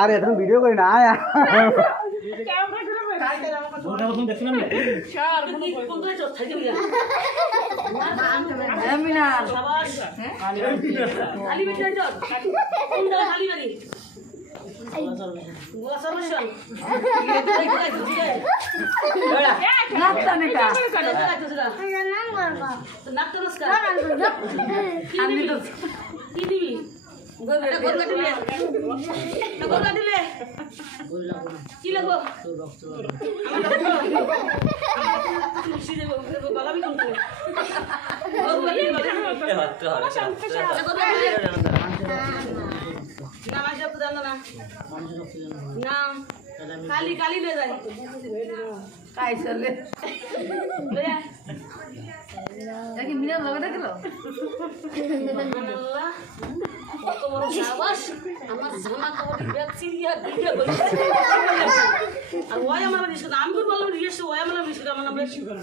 আরে তুমি ভিডিও করি না আয় কি লাগবো কালি কালি ले जाए काय चले ले দেখি মিনা লগে দেখলো আল্লাহ কত বড় সাবাস আমার জামা কাপড় বেচছি দিয়া ভিডিও করেছে আর ওই আমার দিছে নাম করে বললাম রিয়েস ওই আমার দিছে আমার নাম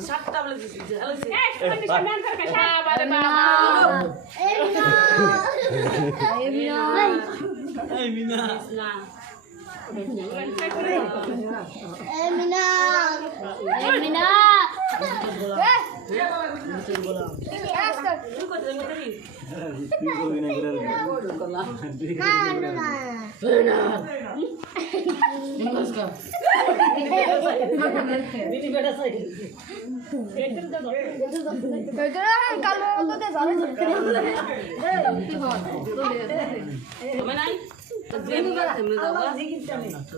7টা বলে দিছে হ্যালো এই সামনে আনসার কা বারে বাবা এই মিনা না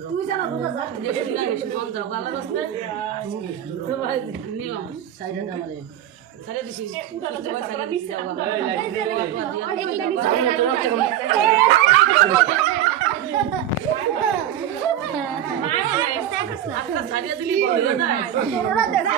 তুই জানা তো যাও ভালো বসতে নিলাম সাইডে আমারে সাইডে দিছি সাইডে দিছি আচ্ছা সাইডে দিলি বড় না ওরা দেখো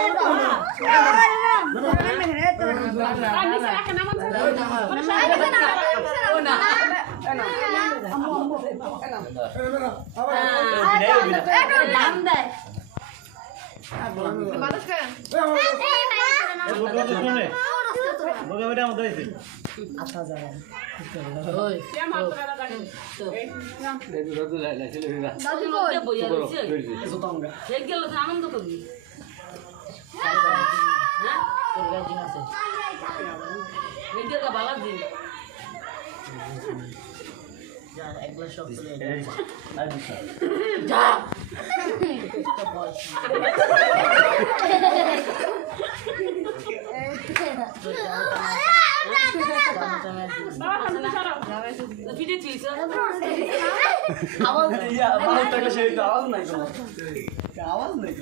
আনন্দ করবি ভালো দিন এক গ্লাস সব যা আওয়াজ নাই